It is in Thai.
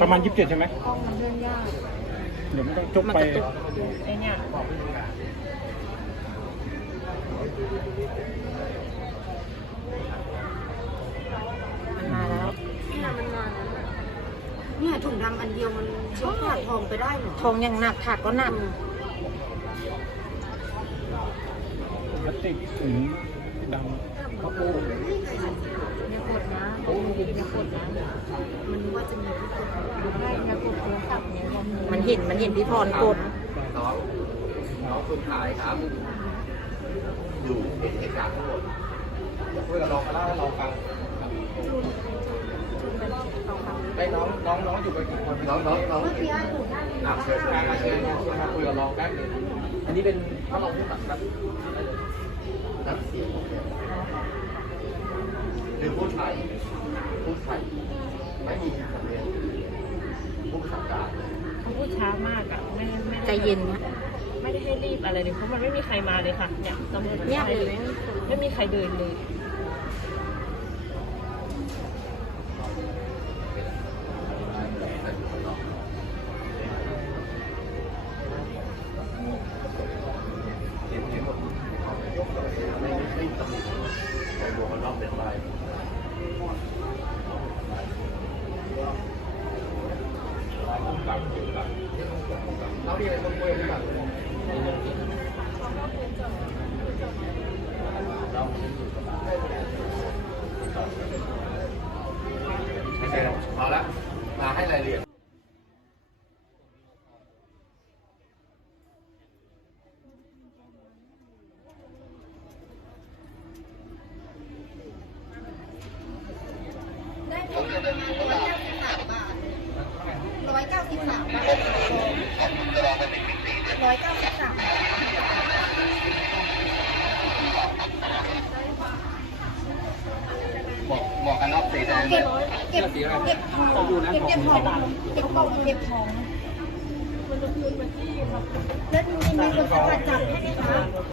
ประมาณ27ใช่ไหมกล้องมันเลื่อนยากเดี๋ยวไม่ต้องจุกไปไอเนี่ยมันมาแล้วเนี่ยมันมาแล้วน่ะเนี่ยถุงดำอันเดียวมันช่วยขาดทองไปได้เหรอทองยังหนักถาดก็หนักพลาสติกถุงดำข้าวโพดอย่ากดนะอย่ากดนะมันว่าจะมีที่กดไม่อย่ากดโทรศัพท์เนี่ยมันเห็นพี่พรกดน้องคนขายครับ อยู่เห็นเหตุการณ์ทั้งหมดคุยกับน้องก็เล่าให้เราฟังไอ้น้องอยู่กันกี่คนน้องเมื่อกี้หนูนั่งเชิญมาเชิญมาคุยกับน้องแป๊บนึงอันนี้เป็นถ้าเราพูดแบบนักเสียงหรือพูดไทยไม่มีสำเนียงพูดภาษากลางเขาพูดช้ามากอ่ะไม่ใจเย็นนะไม่ได้ให้รีบอะไรเลยเพราะมันไม่มีใครมาเลยค่ะเนี่ยตำรวจไม่มีใครเดินเลยเราดีอะไรคนคุยกันแบบเอาละมาให้รายละเอียดได้ทองประมาณ193 บาท193 บาท193 บาทหมวกกันน็อกสีแดงเก็บทองเก็บทองเก็บกล่องเก็บทองแล้วมีคนสกัดจับให้ไหมคะ